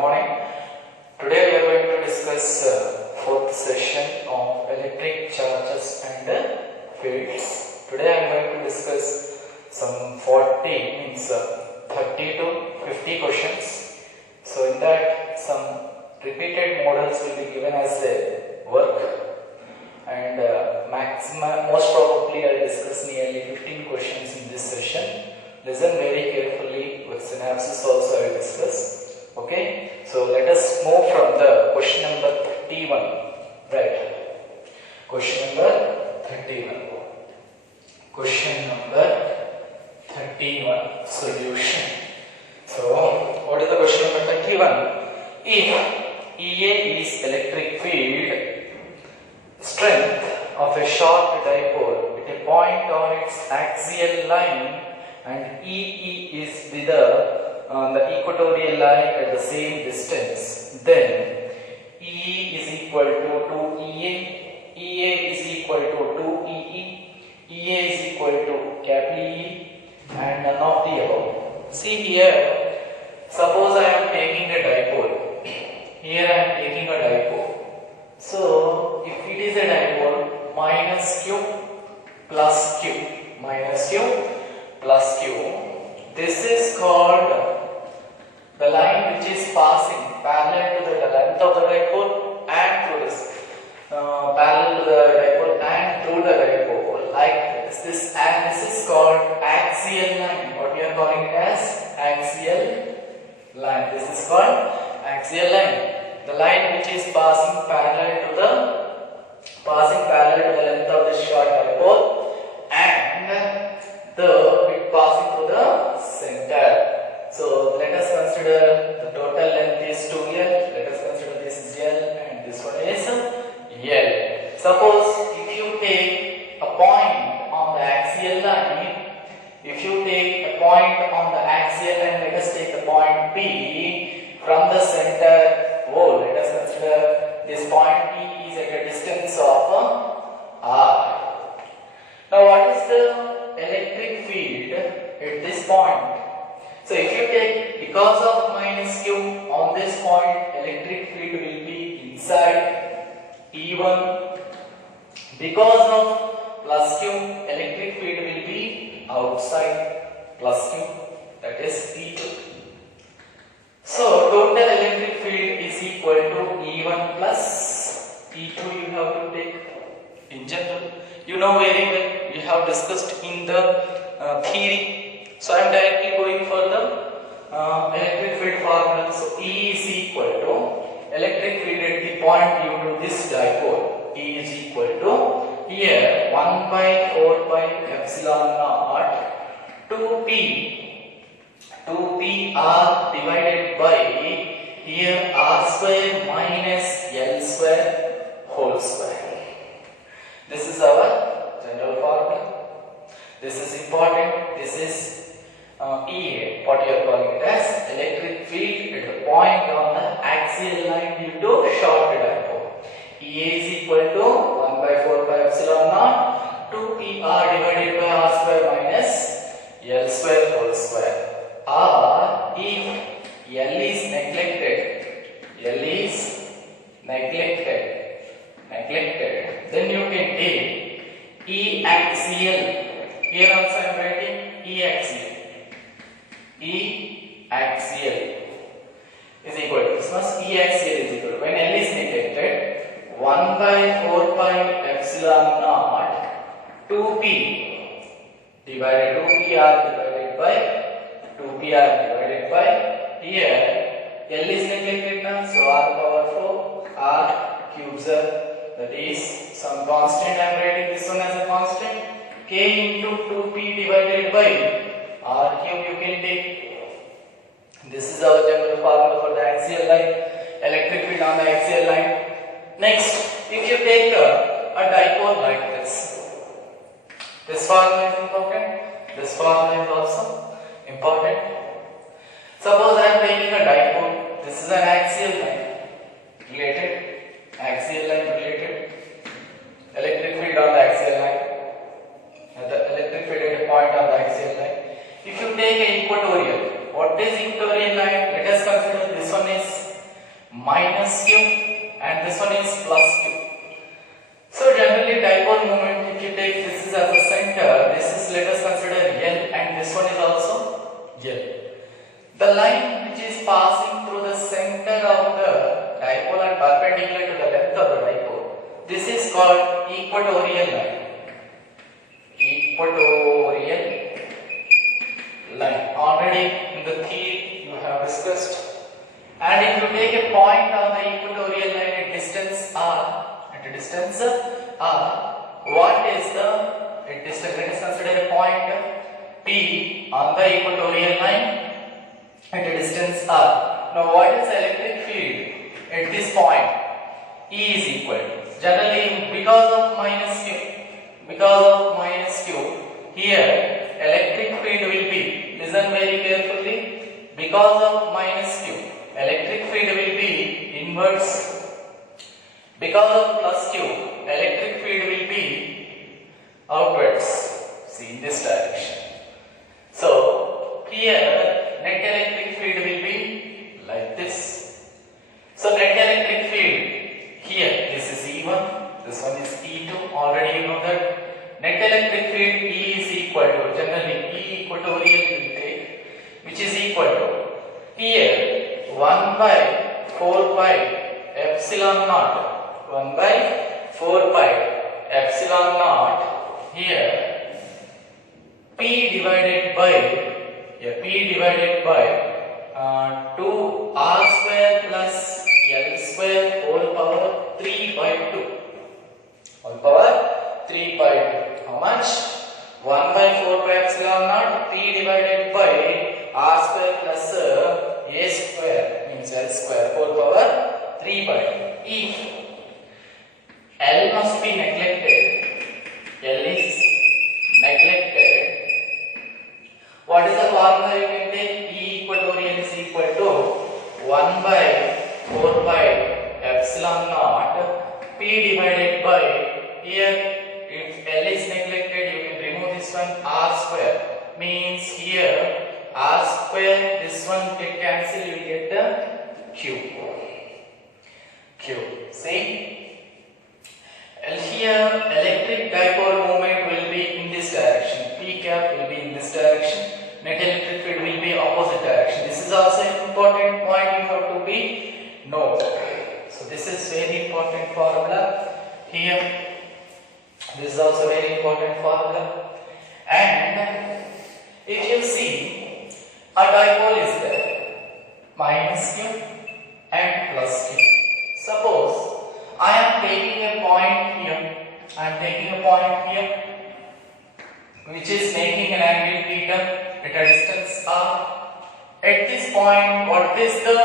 morning. Today we are going to discuss fourth session of electric charges and fields. Today I am going to discuss some 30 to 50 questions. So in that some repeated models will be given as a work, and most probably I will discuss nearly 15 questions in this session. Listen very carefully, with synapses also I will discuss. Okay, so let us move from the question number 31. Right, question number 31. Question number 31, solution. So what is the question number 31? If EA is electric field strength of a short dipole at a point on its axial line, and EE is with the equatorial line at the same distance, then EE is equal to 2EA, EA is equal to 2EE, EA is equal to capital E, and none of the above. See here, suppose I am taking a dipole. Here I am taking a dipole. So if it is a dipole, minus Q plus Q, minus Q plus Q, this is called the line which is passing parallel to the length of the dipole and through this, parallel to the dipole and through the dipole, like this, and this is called axial line. What we are calling it as axial line. This is called axial line. The line which is passing parallel to the length of this short dipole, and it passing through the center. So let us consider the total length is 2L. Let us consider this is L and this one is L. Suppose if you take a point on the axial line, let us take the point P from the center O. Let us consider this point P is at a distance of R. Now what is the electric field at this point? So if you take, because of minus Q on this point, electric field will be inside E1. Because of plus Q, electric field will be outside plus Q, that is E2. So total electric field is equal to E1 plus E2 you have to take in general. You know very well, we have discussed in the theory. So I am directly going for the electric field formula. So E is equal to electric field at the point due to this dipole. E is equal to here 1 by 4 pi epsilon naught 2p r divided by here r square minus L square whole square. This is our general formula. This is important. This is EA, what you are calling it as electric field at the point on the axial line due to short dipole. EA is equal to 1 by 4 pi epsilon naught 2pr divided by r square minus L square whole square. R, if L is neglected, then you can take E axial. Here also I am writing E axial. E axial is equal to, this must E axial is equal to, when L is neglected, 1 by 4 pi epsilon naught 2p divided 2pr divided by here L is neglected now, so r power 4 r cubes are, that is some constant. I am writing this one as a constant, k into 2p divided by r cube you can take. This is our general formula for the axial line, electric field on the axial line. Next, if you take a dipole like this formula is important, this formula is also important. Suppose I am taking a dipole, this is an axial line related, electric field on the axial line, the electric field at a point on the axial line. If you take an equatorial, what is equatorial line? Let us consider this one is minus q and this one is plus q. So generally dipole moment, if you take this is as a center, this is, let us consider L, and this one is also L. The line which is passing through the center of the dipole and perpendicular to the length of the dipole, this is called equatorial line. Equatorial line. Already in the theory you have discussed. And if you take a point on the equatorial line at distance r, what is the distance? Let us consider a point P on the equatorial line at a distance r. Now what is the electric field at this point? E is equal to, generally because of minus q, here electric field will be, listen very carefully, because of minus q, electric field will be inverse. Because of plus q, electric field will be outwards. See, in this direction. So here net electric field will be like this. So net electric field here, this is E1, this one is E2. Already you know that net electric field E is equal to, generally E equatorial will take, which is equal to here 1 by 4 pi epsilon naught. 1 by 4 pi epsilon naught here P divided by 2 r square plus L square whole power 3 by 2. Whole power 3 by 2. How much? 1 by 4 pi epsilon naught P divided by r square plus a square means L square whole power 3 by 2. E L must be neglected. L is neglected. What is the formula you can take? E equatorial is equal to 1 by 4 pi epsilon naught P divided by, here if L is neglected you can remove this one, r square means here r square, this one get cancelled, you will get the Q. See? Here electric dipole moment will be in this direction, P cap will be in this direction, net electric field will be opposite direction. This is also an important point you have to be note. So this is very important formula here. This is also very important formula. And if you see a dipole is there, minus q and plus q. Suppose I am taking a point here, which is making an angle theta at a distance r. At this point, what is the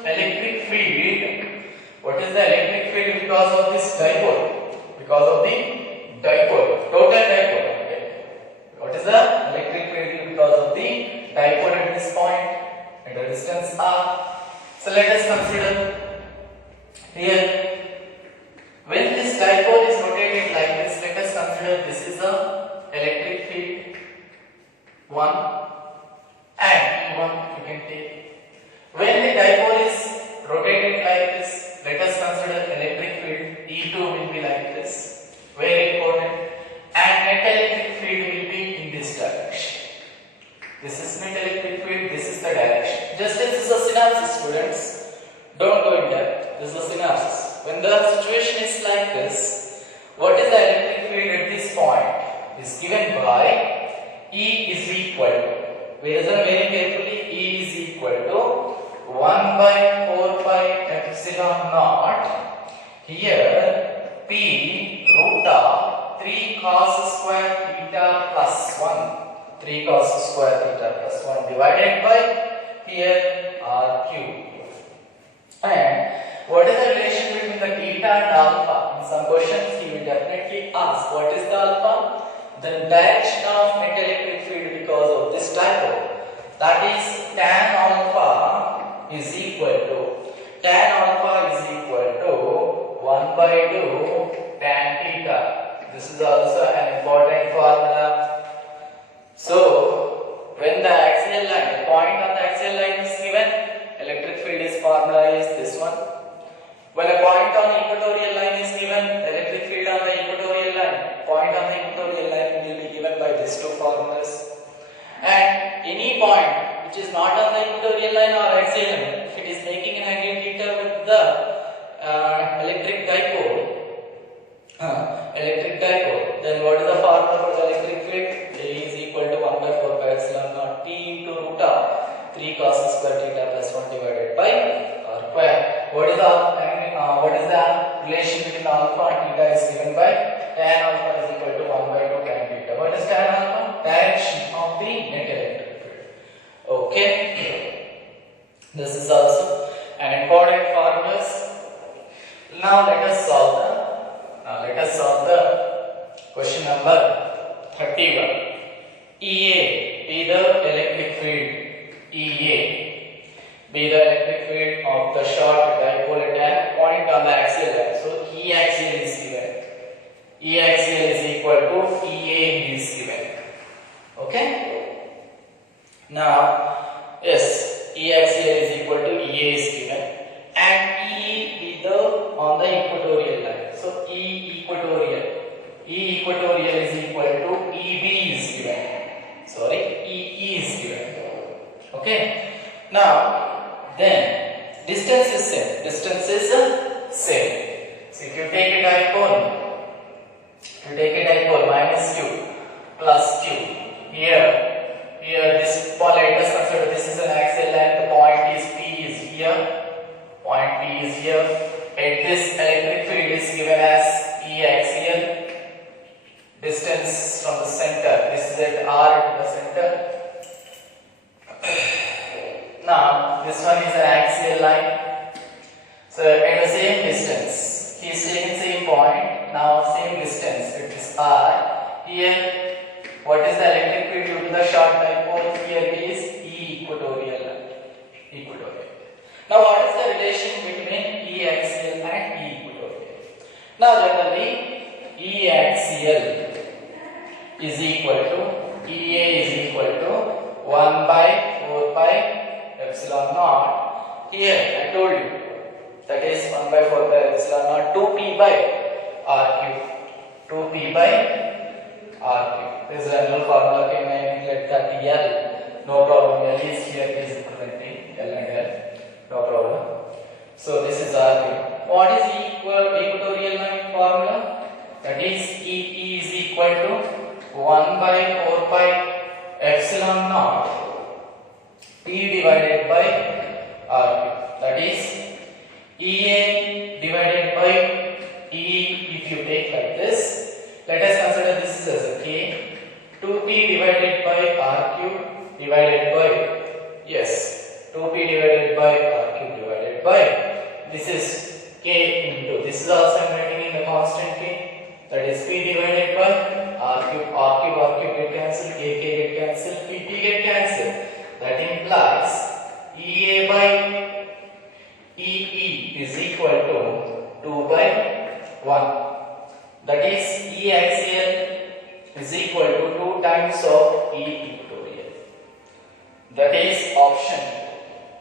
electric field? What is the electric field because of this dipole? Because of the dipole, total dipole. Okay. What is the electric field because of the dipole at this point at a distance r? So let us consider here. When this dipole is rotated like this, let us consider this is the electric field 1 and E1 you can take. When the dipole is rotated like this, let us consider electric field E2 will be like this. Very important. And net electric field will be in this direction. This is net electric field, this is the direction. Just this is a synopsis, students. Don't go in depth. This is a synopsis. When the situation is like this, what is the electric field at this point? Is given by E is equal to, listen very carefully, E is equal to 1 by 4 pi epsilon naught, here P root of 3 cos square theta plus 1, 3 cos square theta plus 1 divided by here RQ. And what is the relation between the theta and alpha? In some questions he will definitely ask what is the alpha? The direction of net electric field because of this dipole. That is tan alpha is equal to 1 by 2 tan theta. This is also an important formula. So when the axial line, the point on the axial line is given, electric field is formula is this one. on equatorial line is given. Electric field on the equatorial line. Point on the equatorial line will be given by these two formulas. And any point which is not on the equatorial line or axial line, if it is making an angle theta with the electric dipole, then what is the formula for the electric field? A is equal to 1 by 4 pi epsilon naught T into root of 3 cos square theta plus 1 divided by r square. What is the relation between alpha and theta is given by tan alpha is equal to 1 by 2 tan theta. What is tan alpha? Direction of the net electric field. Okay. This is also an important formula. Now let us solve the question number 31. EA be the electric field. EA be the electric field of the short dipole at a point on the axial line. So E axial is given. E axial is equal to EA is given. Okay. Now yes, E axial is equal to EA is given, and E be the on the equatorial line. So E equatorial is equal to EB is given. Sorry, EE is given. Okay. Now then distance is same. So if you take a dipole minus q plus q, here this point, let us consider this is an axial line. The point is P is here. And this electric field is given as E axial. Distance from the center, this is at R to the center. Now this one is an axial line. So at the same distance, he is taking same point. Now same distance, it is R. Here, what is the electric field due to the short dipole? Here is E equatorial. Now what is the relation between E axial and E equatorial? Now generally E axial is equal to EA is equal to 1 by 4 pi epsilon naught. Here I told you that is 1 by 4 pi epsilon naught 2p by r cube. 2p by r cube. This is a general formula. Can I let that L? No problem. L is here is representing L and L. No problem. So this is r cube. What is equatorial line formula? That is E is equal to 1 by 4 pi epsilon naught P divided by r cube. That is EA divided by E. If you take like this, let us consider this as a K. 2P divided by r cube divided by 2P divided by r cube divided by this is K into this is also I'm writing in the constant K. That is P divided by r cube get cancelled, K get cancelled, Pt get cancelled. That implies EA by EE is equal to 2 by 1. That is E axial is equal to 2 times of E equatorial. That is option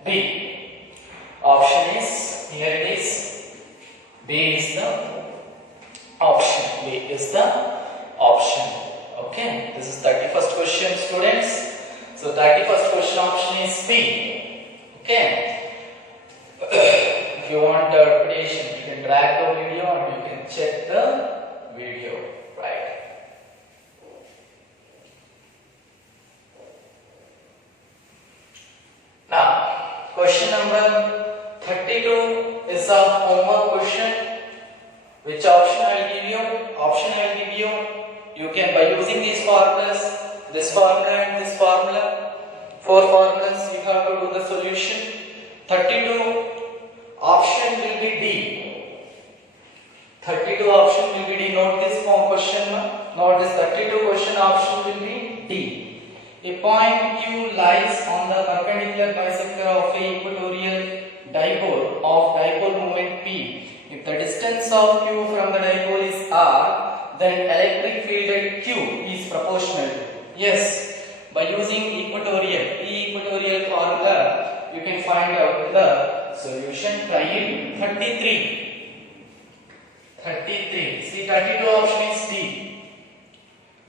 B. Option is, here it is, B is the option. Okay, this is 31st question, students. So 31st question option is B. Okay. If you want repetition, you can drag the video and you can check the video, right? Now, question number 32 is a homework question. Which option I will give you? You can, by using these formulas, this formula and this formula, 4 formulas, you have to do the solution. 32 option will be D. 32 option will be D. Note this question. Note this 32 question option will be D. A point Q lies on the perpendicular bisector of a equatorial dipole of dipole moment P. If the distance of Q from the dipole is R, then electric field at Q is proportional. Yes, by using equatorial formula, you can find out the solution. Try it. 33. 33. See, 32 option is D.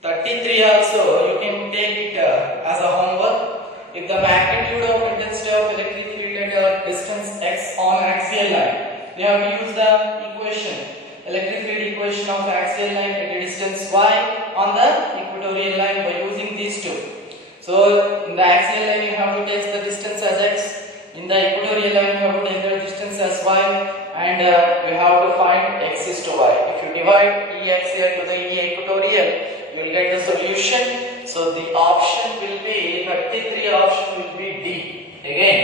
33 also you can take it as a homework. If the magnitude of intensity of electric field at a distance x on axial line, we have to use the equation, electric field equation of axial line at a distance y on the equatorial line by using these two. So in the axial line you have to take the distance as x, in the equatorial line you have to take the distance as y, and we have to find x is to y. If you divide E axial to the E equatorial, you will get the solution. So the option will be 33 option will be D. Again,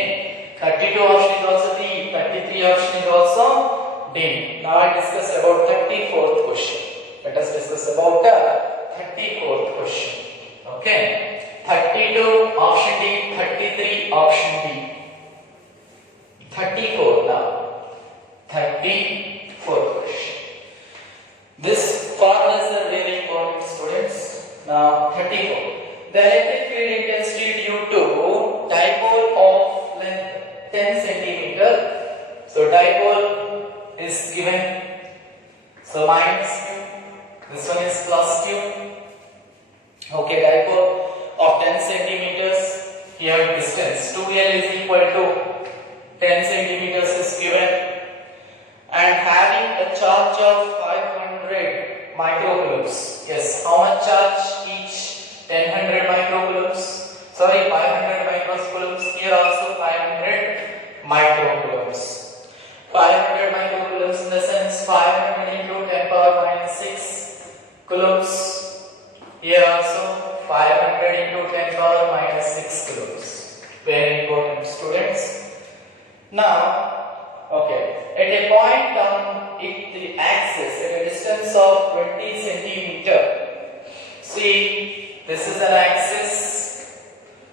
32 option is also D, 33 option is also D. Now I discuss about 34th question. Let us discuss about the 34th question. Okay, 32 option D, 33 option D. 34 now. 34th question. This formulas are very important, students. Now 34. The electric field intensity due to dipole of length 10 centimeter. So dipole is given. So minus q. This one is plus q. Okay, dipole of 10 centimeters. Here distance 2L is equal to 10 centimeters is given, and having a charge of 500 microcoulombs. Yes, how much charge each? 1000 microcoulombs. Sorry, 500 microcoulombs. Here also 500 microcoulombs. 500 microcoulombs in the sense 500 into 10 power minus 6 coulombs. Here also 500 into 10 power minus 6 coulombs. Very important, students. Now, okay, at a point on the axis at a distance of 20 centimeter. See, this is an axis.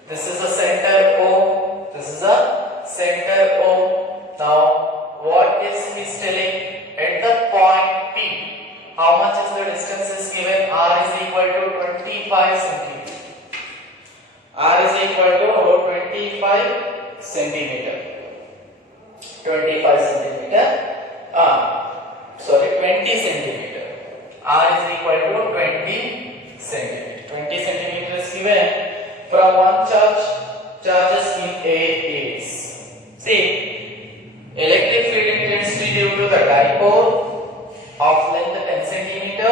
This is a center O. This is a center O. Now, what is he telling? At the point P, how much is the distance is given? R is equal to 25 centimeter. R is equal to 25 centimeter. 25 centimeter. Sorry, 20 centimeter. R is equal to 20 centimeter. 20 centimeter is given from one charges in A is. See, electric field intensity due to the dipole of length 10 centimeter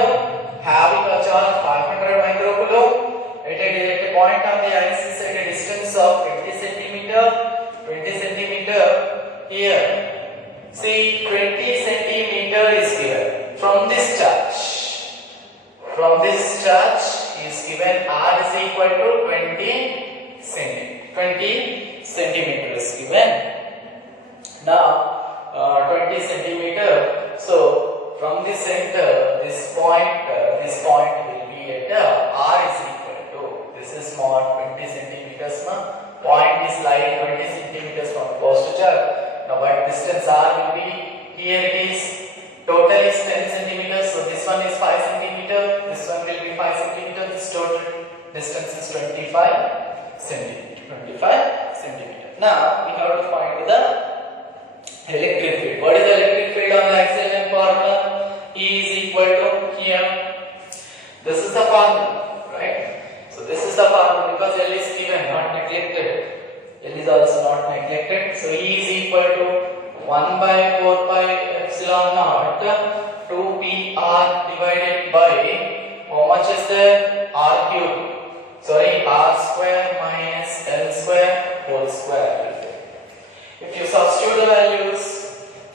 having a charge 500 microcoulomb at a point on the axis at a distance of 20 centimeter. 20 centimeter. Here, see, 20 centimeter is given from this charge. From this charge is given R is equal to 20 centimeter. 20 centimeter is given. Now, 20 centimeter. So, from the center, this point will be at R is equal to. This is more 20 centimeters. Point is lying 20 centimeters from post charge. Now, what distance R will be? Here it is total is 10 centimeters. So this one is 5 centimeter. This one will be 5 centimeter. This total distance is 25 centimeter. 25 centimeter. Now we have to find the electric field. What is the electric field on the axial line formula? E is equal to here. This is the formula, right? So this is the formula because L is given, not neglected. L is also not neglected. So E is equal to 1 by 4 pi epsilon naught 2 PR divided by how much is the R cube? Sorry, R square minus L square whole square. If you substitute the values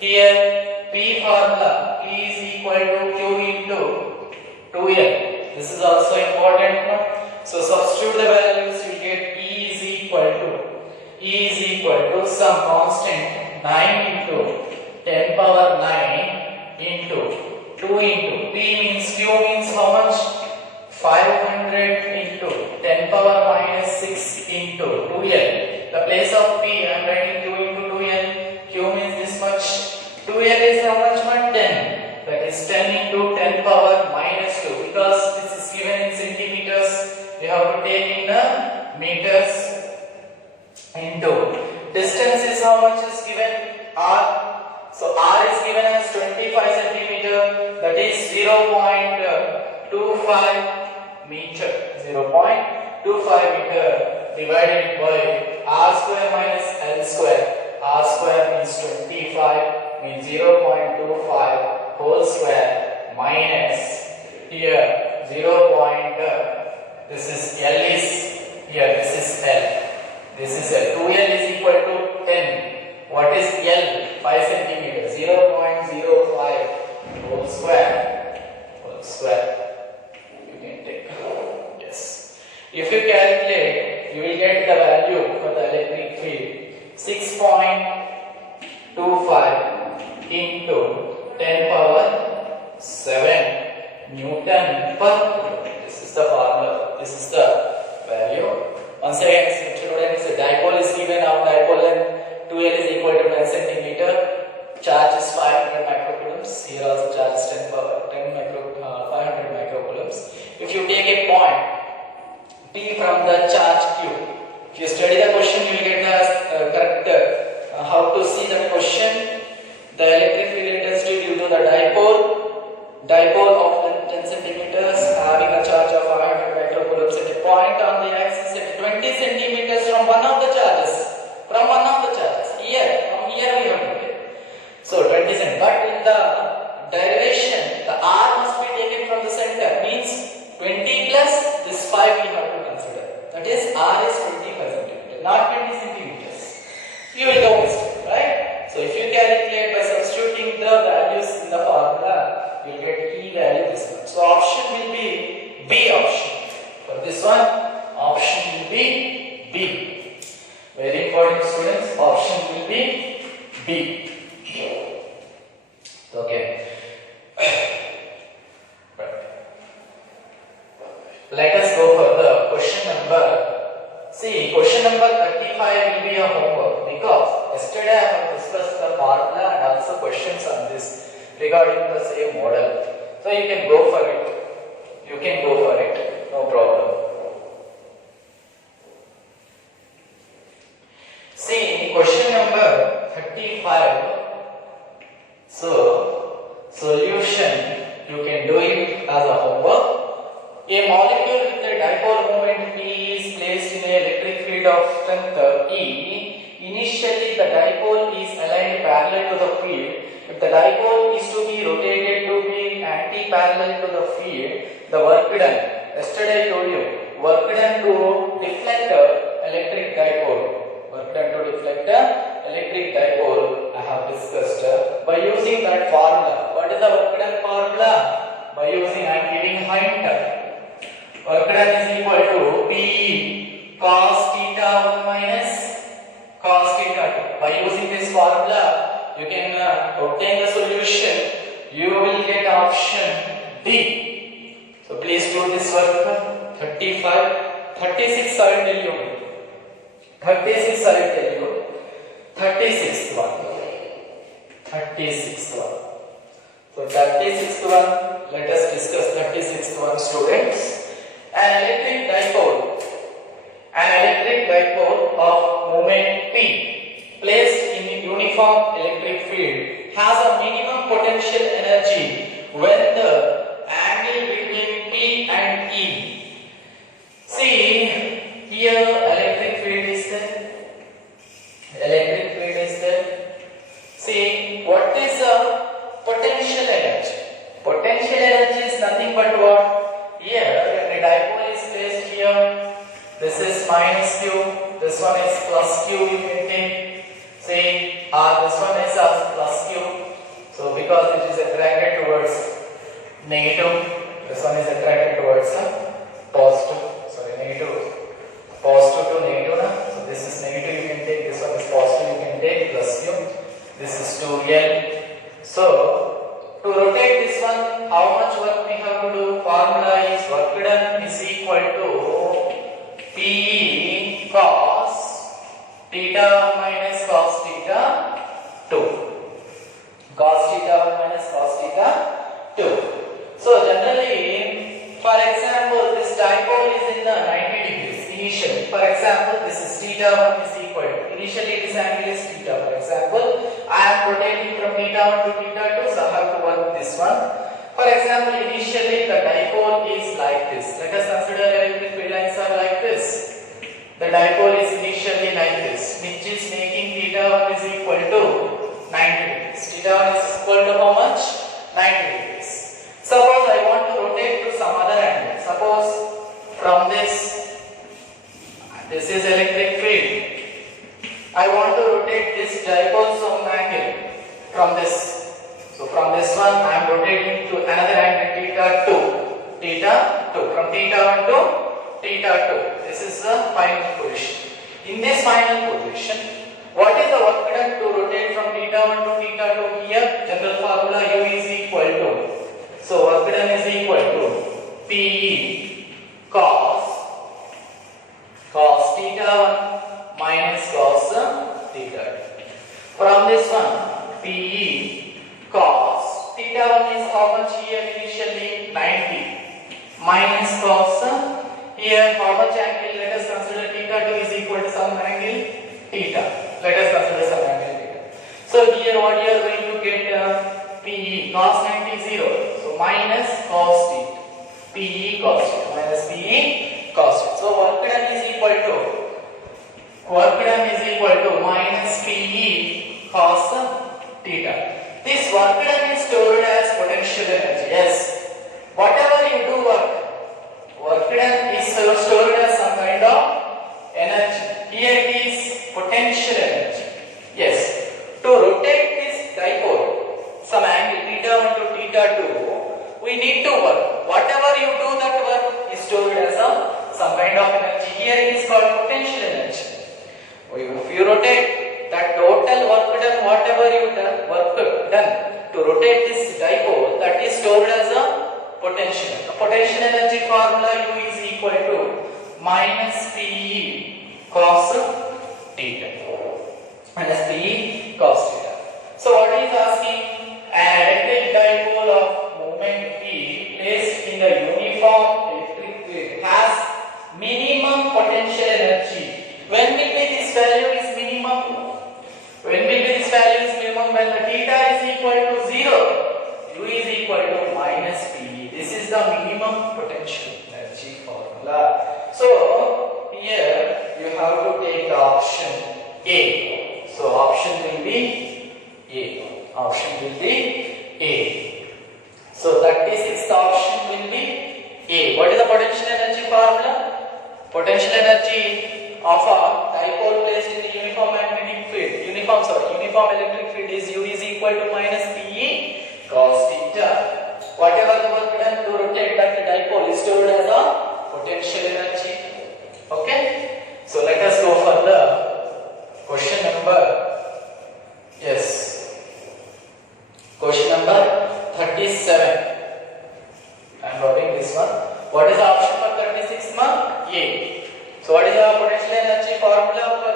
here, P formula P is equal to Q into 2L. This is also important. So substitute the values, you get E is equal to some constant 9 into 10 power 9 into 2 into P means Q means how much? 500 into 10 power minus 6 into 2L. The place of P I am writing Q into 2L. Q means this much. 2L is how much? 10. That is 10 into 10 power minus 2. Because this is given in centimeters, we have to take in the meters. Into distance is how much is given? R. So R is given as 25 centimeter. is 0.25 meter. 0.25 meter divided by r square minus l square. R square means 25, means 0.25 whole square minus here 0. This is L is here. This is L. This is L. 2L is equal to 10. What is L? 5 centimeters. 0.05 whole square. Whole square. You can take. Yes. If you calculate, you will get the value for the electric field. 6.25 into 10 power 7 Newton per. This is the formula. This is the value. Once again, students, the dipole is given. Our dipole length 2L is equal to 10 centimeter. Charge is 500 microcoulombs. Here also charge is 500 microcoulombs. If you take a point P from the charge Q, if you study the question, you will get the correct how to see the question. The electric field intensity due to the dipole of 10 centimeters having a charge of 500 microcoulombs at a point on the axis at 20 centimeters from one of the charges. From one of the charges. Here, from here we have to take. So 20 centimeters. But in the derivation, the R must be taken from the center. Means 20 plus this 5 we have to consider. That is R is 25 centimeters, not 20 centimeters. You will go mistake, right? So if you calculate by substituting the values in the formula, you will get E value this one. So option will be B option. For this one, option will be B. Very important, students. Option will be B. Okay. Let us go for the question number. See, question number 35 will be a homework because yesterday I have discussed the formula and also questions on this regarding the same model. So you can go for it. You can go for it. No problem. See, question number 35. So, solution, you can do it as a homework. A molecule with a dipole moment P is placed in an electric field of strength E. Initially, the dipole is aligned parallel to the field. If the dipole is to be rotated to be anti-parallel to the field, the work done. Yesterday I told you, work done to deflect the electric dipole. Work done to deflect the electric dipole. I have discussed by using that formula. What is the work done formula? By using, I am giving hint. Work done is equal to P cos theta 1 minus cos theta 2. By using this formula, you can obtain the solution. You will get option D. So please do this work. 35, 36 I will tell you. 36 I will tell you. 36th one. 36th one. So 36th one, let us discuss 36th one, students. An electric dipole of moment P placed in a uniform electric field has a minimum potential energy when the angle between P and E. See, here electric field is there. Electric field is there. See, what is the potential energy? Potential energy is nothing but what? Here, when the dipole is placed here, this is minus Q, this one is plus Q, you can take. See, this one is plus Q. So, because it is attracted towards negative, this one is attracted towards positive. Sorry, negative. Positive to negative. So, this is negative, you can take. This one is positive, you can take plus Q. This is 2L. So, to rotate this one, how much work we have to do? Formula is work done is equal to P cos theta minus cos theta 2. Cos theta minus cos theta 2. So generally, for example, this dipole is in the 90 degrees initially. For example, this is theta 1 is equal to, initially this angle is theta. For example, I am rotating from theta 1 to theta 2, so I have to work this one. For example, example, initially the dipole is like this. Let us consider electric field lines are like this. The dipole is initially like this, which is making theta 1 is equal to 90 degrees. Theta 1 is equal to how much? 90 degrees. Suppose I want to rotate to some other angle. Suppose from this is electric field. I want to rotate this dipole some angle from this. So from this one I am rotating to another angle theta 2. Theta 2. From theta 1 to theta 2. This is the final position. In this final position, what is the work done to rotate from theta 1 to theta 2 here? General formula U is equal to. So work done is equal to PE cos theta 1 minus cos theta 2. From this one, PE cos theta 1 is how much here initially? 90 minus cos here how much angle? Let us consider theta 2 is equal to some angle theta. Let us consider some angle theta. So here what you are going to get PE cos 90 0. So minus cos theta. PE cos theta minus PE cos theta. So work done is equal to minus PE cos theta. This work done is stored as potential energy. Yes. Whatever you do work done is stored as some kind of energy. Here it is potential energy. Yes. To rotate this dipole, some angle theta 1 to theta 2, we need to work. Whatever you do, that work is stored as some kind of energy. Here it is called potential energy. If you rotate, that total work done, whatever you done, work done to rotate this dipole, that is stored as a potential. The potential energy formula U is equal to minus PE cos theta. Minus PE cos theta. So what is asking? An electric dipole of moment P placed in the uniform electric field has minimum potential energy. When will be this value is minimum? When will be this value is minimum? When the theta is equal to 0, U is equal to minus PE. This is the minimum potential energy formula. So here you have to take the option A. So option will be A. Option will be A. So 36th option will be A. What is the potential energy formula? Potential energy of a dipole placed in the uniform magnetic field, uniform electric field is U is equal to minus PE cos theta. Whatever the work done to rotate that dipole is stored as a potential energy. Okay. So let us go for the question number. Yes. Question number 37. I am writing this one. What is the option for 36th mark? A. So what is the potential energy formula for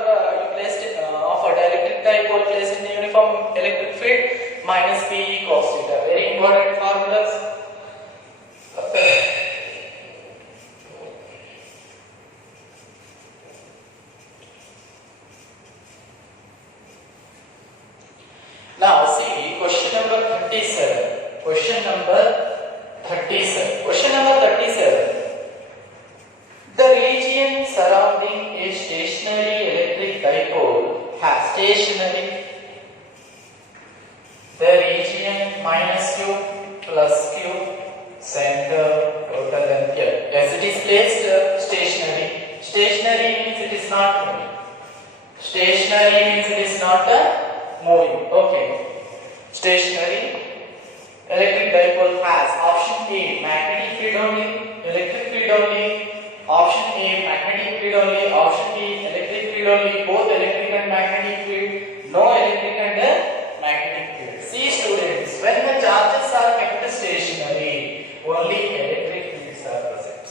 of a dielectric dipole placed in the uniform electric field? Minus PE cos theta. Very important formulas. Now see question number 37. Question number 37. The region surrounding a stationary electric dipole has the region minus Q plus Q center total length here. Yes, it is placed stationary. Stationary means it is not moving. Moving. Okay. Stationary electric dipole has option A magnetic field only, electric field only. Option A magnetic field only, option B electric field only, both electric and magnetic field, no electric and magnetic field. See students, when the charges are kept stationary, only electric fields are present.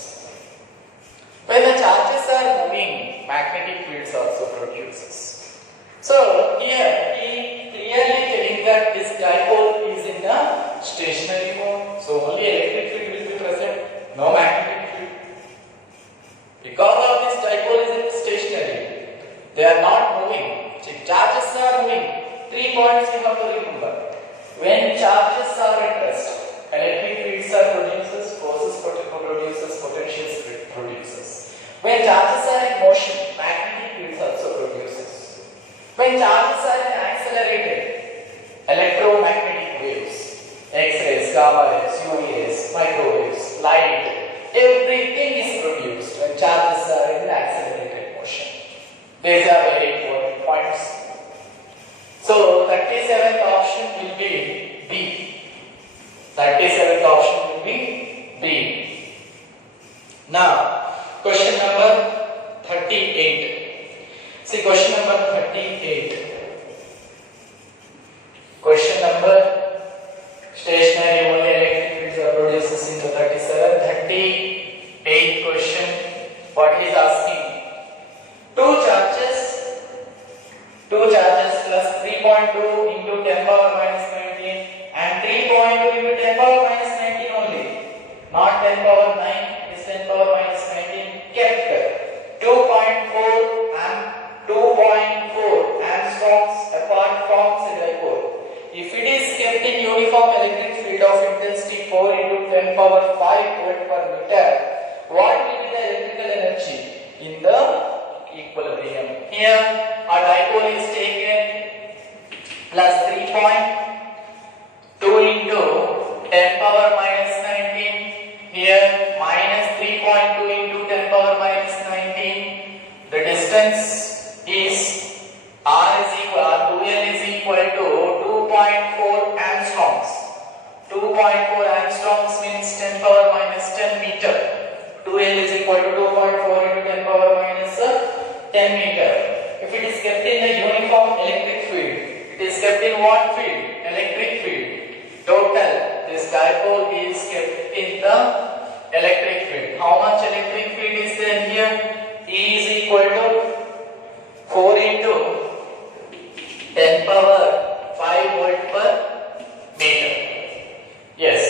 When the charges are moving, magnetic fields also produces. So here he clearly telling that this dipole is in the stationary mode, so only electric field will be present, no magnetic field. Because of this dipole is stationary, they are not moving. Charges are moving. 3 points you have to remember. When charges are at rest, gamma rays, UV rays, microwaves, light, everything is produced when charges are in accelerated motion. These are very important points. So 37th option will be B. 37th option will be B. Now, question number 38. See question number 38. Question number stationary only electric fields are produced in the 38th question. What he is asking? Two charges plus 3.2 into 10 power minus 19 and 3.2 into 10 power minus 19 only. Not 10 power 9, it is 10 power minus 19 kept 2.4 and 2.4 angstroms apart forms a dipole. If it is kept in uniform electric field of intensity 4 into 10 power 5 volt per meter, what will be the electrical energy in the equilibrium? Here a dipole is taken plus 3.2 into 10 power minus 19. Here minus 3.2 into 10 power minus 19. The distance is R2L is equal to 2.4 angstroms. 2.4 angstroms means 10 power minus 10 meter. 2L is equal to 2.4 into 10 power minus 10 meter. If it is kept in the uniform electric field, it is kept in what field? Electric field. Total, this dipole is kept in the electric field. How much electric field is there here? E is equal to 4 into 10 power 5 volt per meter. Yes.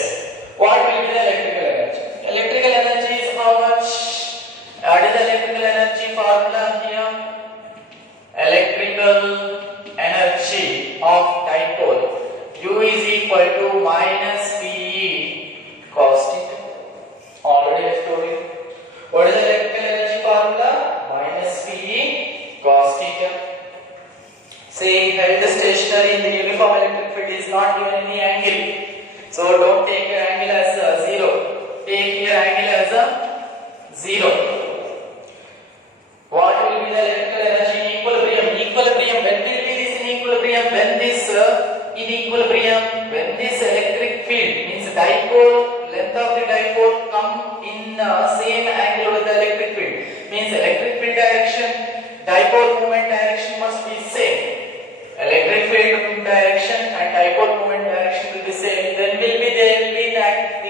What will be the electrical energy? Electrical energy is how much? What is the electrical energy formula here? Electrical energy of dipole U is equal to minus PE cos theta. Already I told you. What is the electrical energy formula? Minus PE cos theta. Say held stationary in the uniform electric field is not given any angle. So don't take your angle as a 0. Take your angle as a 0. What will be the electrical energy in equilibrium? Equilibrium, when will be this in equilibrium? When this in equilibrium, when this electric field means dipole, length of the dipole come in same angle with the electric field. Means electric field direction, dipole moment direction must be same. Electric field direction and dipole moment direction will be same. Then will be in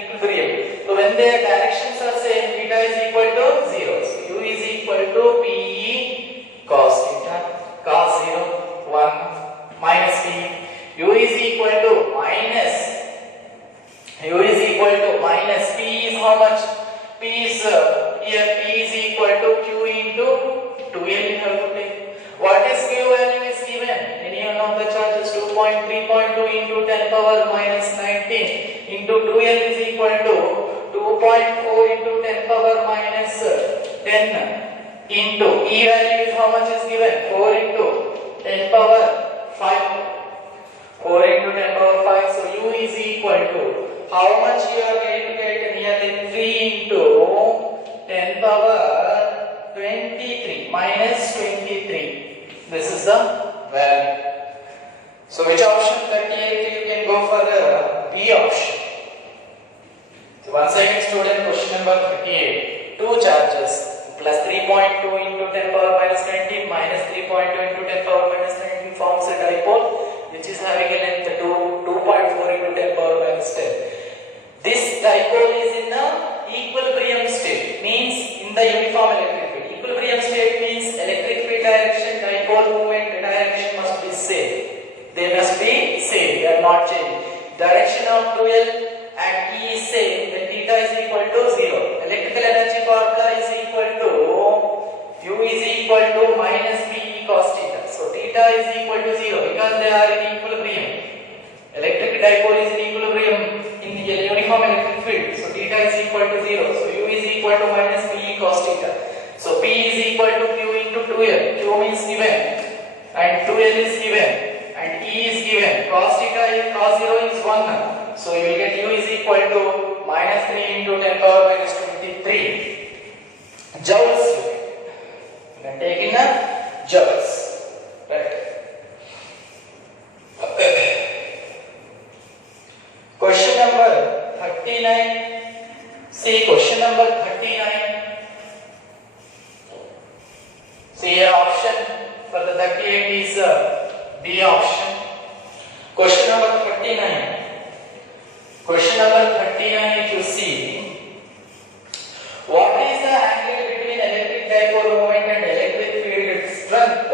equilibrium. So when their directions are same, theta is equal to 0. So U is equal to PE cos theta. Cos 0, 1 minus PE. U is equal to minus P is how much? P is here P is equal to Q into 2L you have to take. What is Q value is given? Any one of the charges 2.3.2 into 10 power minus 19 into 2L is equal to 2.4 into 10 power minus 10 into E value is how much is given? 4 into 10 power 5. 4 into 10 power 5. So U is equal to how much you are going to get? Nearly 3 into 10 power 23 minus 23. This is the value. So which option? 38 you can go for the B option. So once again student, question number 38. Two charges plus 3.2 into 10 power minus 19 minus 3.2 into 10 power minus 19 forms a dipole which is having a length 2.4 into 10 power minus 10. This dipole is in the equilibrium state, means in the uniform electric field. Equilibrium state means electric field direction, dipole movement direction must be same. They must be same, they are not changing. Direction of 2L and E is same, then theta is equal to 0. Electrical energy formula is equal to U is equal to minus PE cos theta. So theta is equal to 0 because they are in equilibrium. Electric dipole is in equilibrium in the uniform electric field. So theta is equal to 0. So U is equal to minus PE cos theta. So P is equal to Q into 2L. Q means given and 2L is given and E is given. Cos theta is cos 0 is 1. So you will get U is equal to minus 3 into 10 power minus 23 joules. You can take in joules, right? Question number 39. See question number 39. See here option for the 38 is B option. Question number 39. Question number 39, if you see, what is the angle between electric dipole moment and electric field strength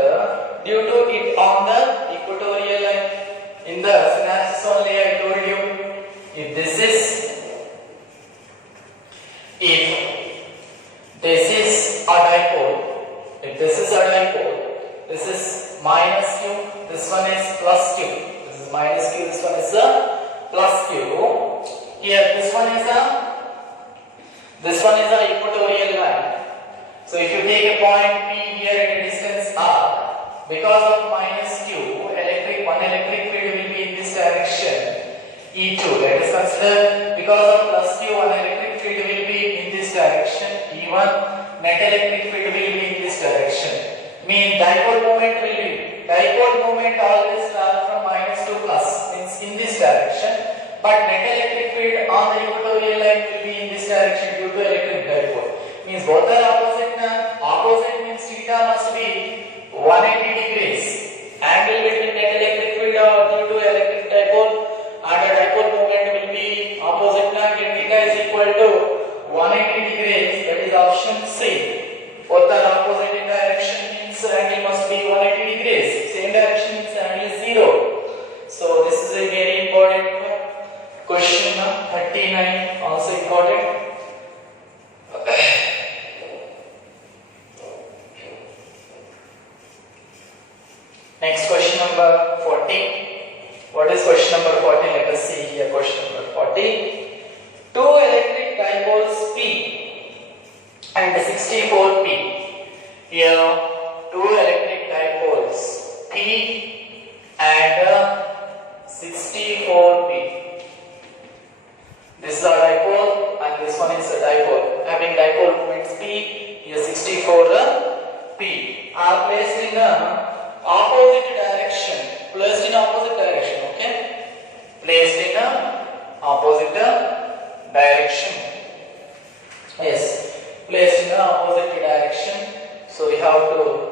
due to it on the equatorial line? In the synopsis only I told you, if this is a dipole, this is minus q, this one is plus q. This is minus q, this one is plus q. Here this one is a equatorial line. So if you take a point P here at a distance r, because of minus q, one electric field will be in this direction, E2. Let us consider, because of plus q, one electric field will be in this direction, E1. Net electric field will be in this direction. Mean dipole moment always travel from minus to plus, means in this direction. But net electric field on the equatorial line will be in this direction due to electric dipole. Means both are opposite. Opposite means theta must be 180 degrees. Angle between net electric field due to electric dipole and the dipole moment will be opposite. Theta is equal to 180 degrees. That is option C. Both are opposite in direction, means angle must be 180 degrees. Same direction means angle is 0. So this is a very important question. 39 also important. Next question number 40. What is question number 40? Let us see here. Question number 40. Two electric dipoles P and 64P. Here, two electric dipoles P and 64P. This is a dipole and this one is a dipole. Having dipole moments P, here 64P are placed in opposite direction. Placed in opposite direction. Okay? Placed in opposite direction. Yes, placed in the opposite direction. So we have to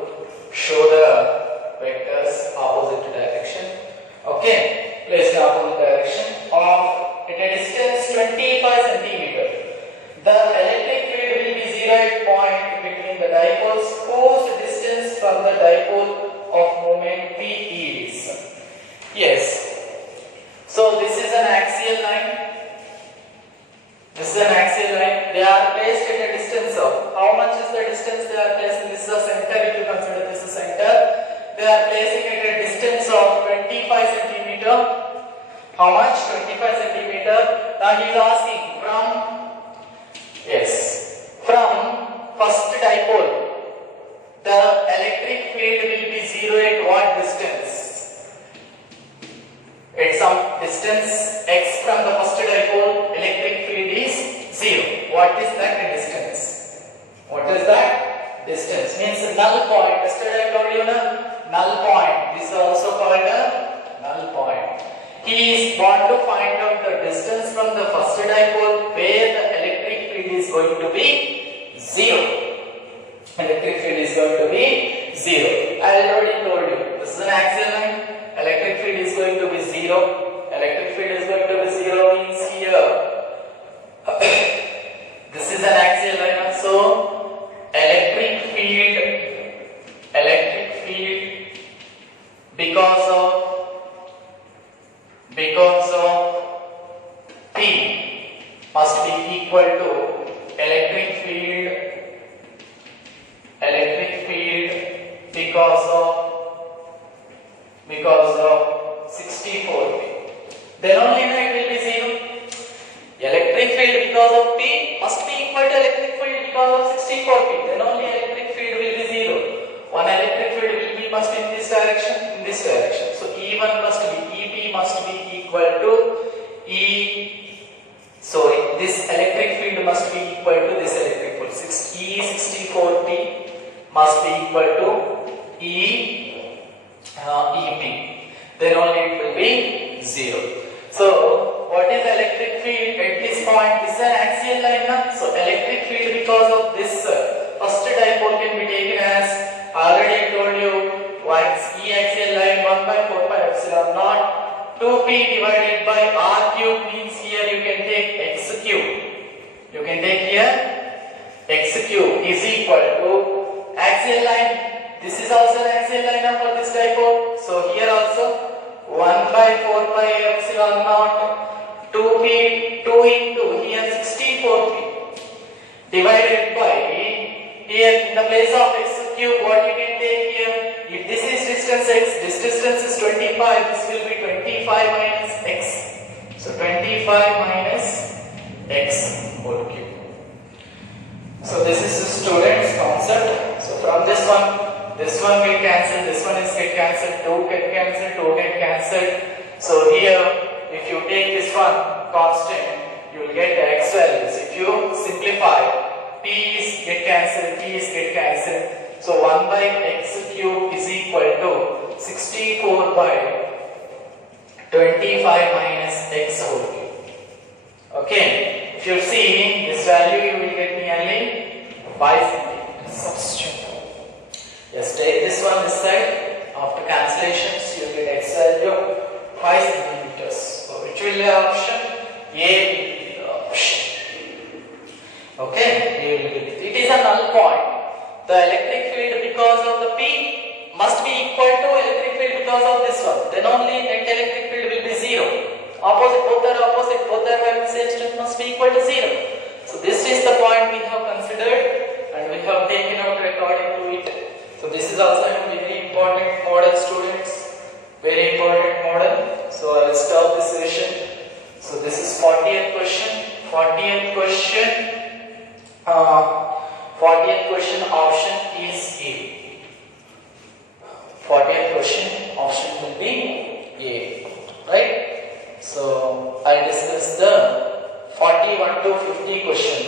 show the vectors opposite direction. Okay, placed in opposite direction of at a distance 25 centimeter. The electric field will be 0 at point between the dipoles whose distance from the dipole of moment P is. Yes. So this is an axial line. This is an axial line. They are placed at a distance of, how much is the distance they are placed? This is a center. If you consider this is center, they are placing at a distance of 25 centimeter. How much? 25 centimeter. Now he is asking from first dipole, the electric field will be 0 at what distance? At some distance x from the first dipole, electric field is 0. What is that distance? What is that distance? Means null point. Yesterday I told you null point. This is also called a null point. He is want to find out the distance from the first dipole where the electric field is going to be 0. Electric field is going to be 0. I already told you. This is an axial line. Electric field is going to be 0. Electric field is going to be 0 means here. This is an axial line. So electric field because of P must be equal to electric field because of 64P. Then only it will be 0. Electric field because of P must be equal to electric field because of 64P. Then only electric field will be 0. One electric field will be must be in this direction, So E1 must be, EP must be equal to E this electric field must be equal to this electric field. E64T must be equal to EP. Then only it will be 0. So what is electric field at this point? This is an axial line. So electric field because of this first dipole can be taken as, I already told you, E axial line 1 by 4 pi epsilon naught 2p divided by r cube, means here you can take x cube. You can take here x cube is equal to axial line. This is also an axial line for this dipole. So here also 1 by 4 pi epsilon naught 2p 2 into here 64p divided by, here in the place of x cube what you can take here, if this is distance x, this distance is 25, this will be 25 minus x. So 25 minus x whole cube. So this is the student's concept. So from this one will cancel, this one is get cancelled, 2 get cancelled, 2 get cancelled. So here if you take this one constant, you will get the x values. If you simplify, p is get cancelled, p is get cancelled. So 1 by x cube is equal to 64 by 25 minus x whole cube. Okay, if you see this value, you will get nearly 5 cm. Substitute. Just take this one this side. After cancellations, you get x value 5 cm. So which will be the option? A will be the option. Okay, it is a null point. The electric field because of the P must be equal to electric field because of this one. Then only net electric field will be 0. Both are opposite, both are having same strength, must be equal to 0. So this is the point we have considered and we have taken out according to it. So this is also a very important model, students. Very important model. So I will stop this session. So this is 40th question. 40th question option is A. 40th question option will be A. Right? So I discuss the 41 to 50 questions.